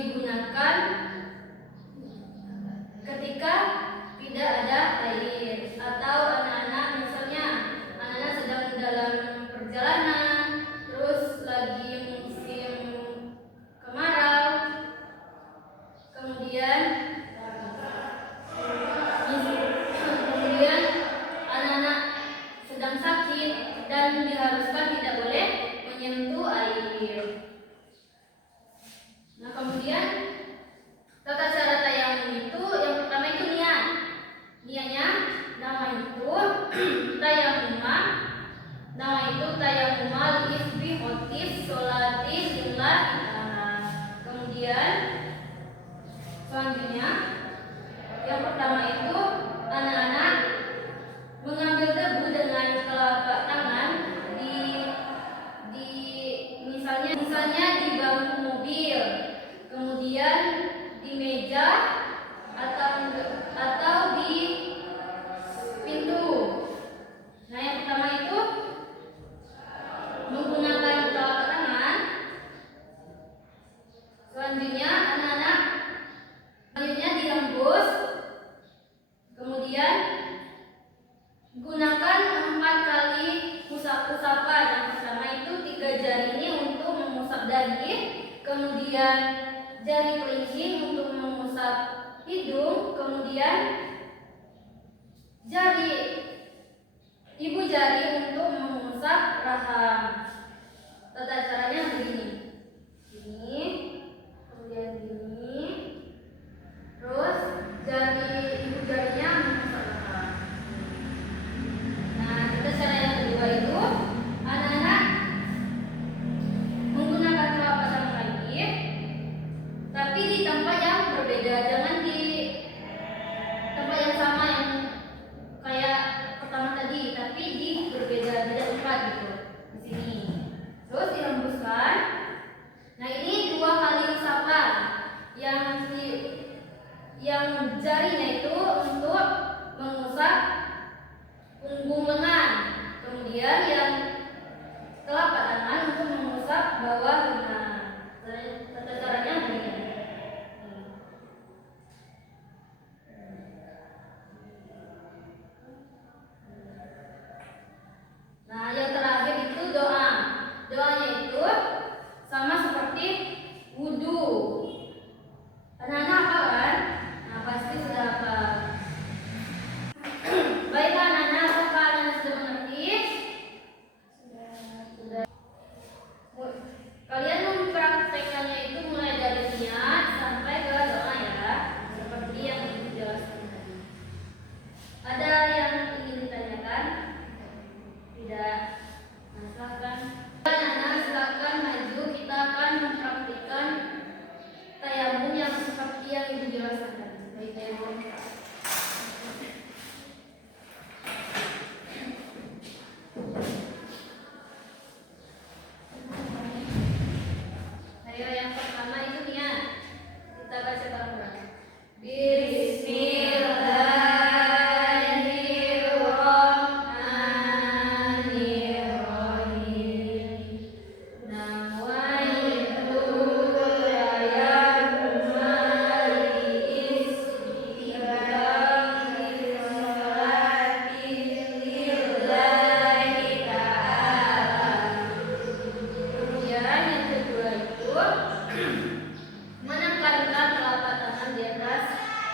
digunakan ketika tidak ada air, atau anak-anak misalnya anak-anak sedang dalam perjalanan terus lagi musim kemarau, kemudian anak-anak sedang sakit dan diharuskan tidak boleh menyentuh air. Nah, kemudian tata cara tayamum itu yang pertama itu niat. Niatnya nama itu tayamuma. Nama itu tayamuma isbi otis solati lillah ta'ala. Kemudian selanjutnya yang pertama itu anak-anak mengambil debu dengan telapak tangan di misalnya di bangku mobil, kemudian di meja atau di pintu. Nah, yang pertama itu menggunakan telapak tangan. Selanjutnya dirembus. Kemudian gunakan 4 kali usapan. Yang pertama itu 3 jari ini untuk mengusap daging, kemudian jari kelingking untuk mengusap hidung, kemudian ibu jari untuk mengusap rahang. Tata caranya begini. Ini, kemudian gini. Terus ibu jarinya mengusap rahang. Nah, tata cara yang kedua itu anak-anak menggunakan telapak tangan lagi, tapi di tempat yang berbeda. Jangan di tempat yang sama yang kayak pertama tadi, tapi di berbeda tempat gitu. Di sini. Terus dihembuskan. Nah, ini 2 kali usapan. Yang jarinya itu untuk mengusap punggung lengan. Kemudian yang telapak tangan untuk mengusap bawah lengan. Tata caranya begini. Nah, yang terakhir itu doa. Doanya itu sama seperti wudhu. Anak-anak apa kan? Nah, pasti sudah apa. Baiklah anak-anak, apakah anak-anak sudah mengerti? Sudah. Kalian mempraktekannya itu mulai dari niat sampai ke doa ya, seperti yang dijelaskan tadi. Ada yang ingin ditanyakan? Tidak. Nah, silakan. Anak-anak silakan maju, kita akan mempraktikkan tayamum yang seperti yang dijelaskan tadi. Baik, tayamum. Ayo, yang pertama itu niat. Kita baca bareng-bareng. Menekankan telapak tangan di atas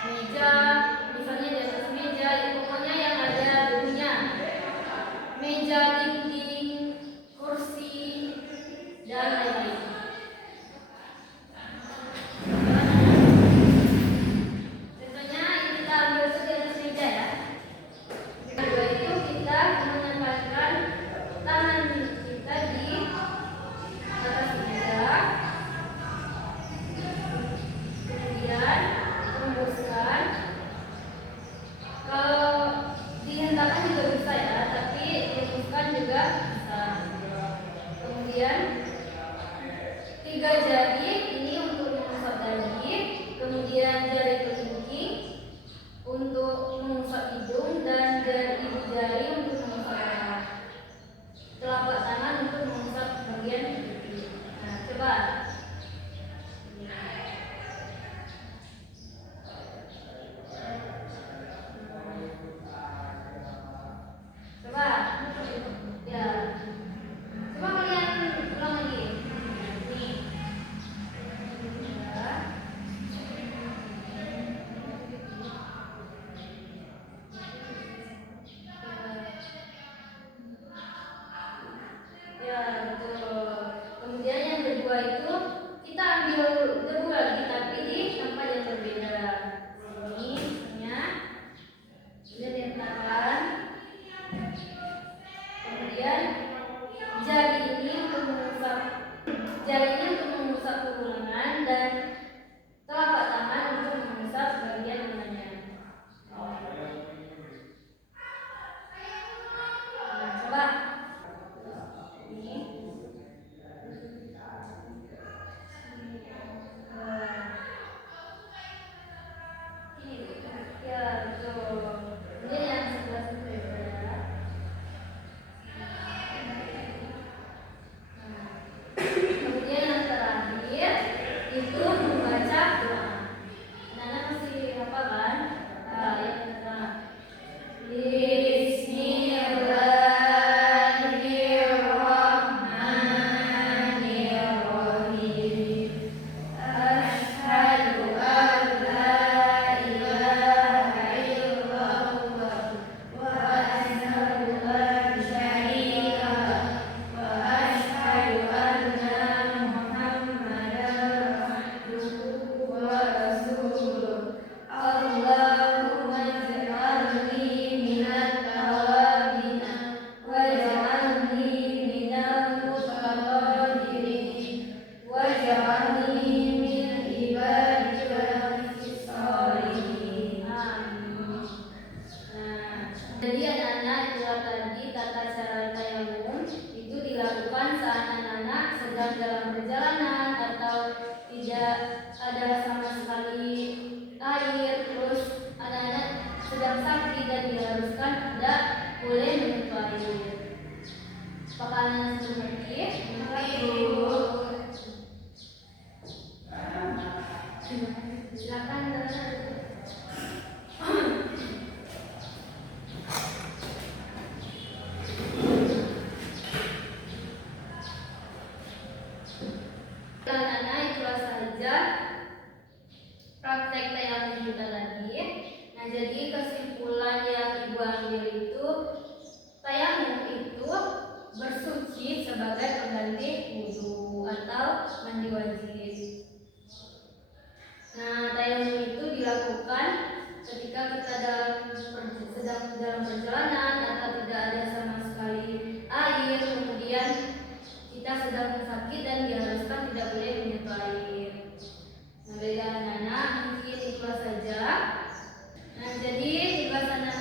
meja, misalnya di atas meja, ya pokoknya yang ada debunya. Meja, dinding, kursi, dan lain-lain. Contohnya kita ambil di atas meja ya. Kedua itu kita menempatkan tangan kita di atas meja. Kemudian hembuskan. Kalau dihentakkan juga bisa ya, tapi dihembuskan juga bisa. Kemudian 3 jari ini untuk mengusap daging, kemudian jari kelingking untuk mengusap hidung, dan ibu jari untuk mengusap rahang. Telapak tangan untuk mengusap bagian pipi. Nah, coba. Silakan. Anak-anak, itulah saja praktek tayamum kita tadi. Nah, jadi kesimpulan yang Ibu ambil itu, tayamum itu bersuci sebagai pengganti wudhu atau mandi wajib. Nah, tayamum itu dilakukan ketika kita sedang dalam perjalanan atau tidak ada sama sekali air, kemudian kita sedang sakit dan diharuskan tidak boleh menyentuh air. Nah, baiklah anak-anak, mungkin itu saja. Nah, jadi tugas anak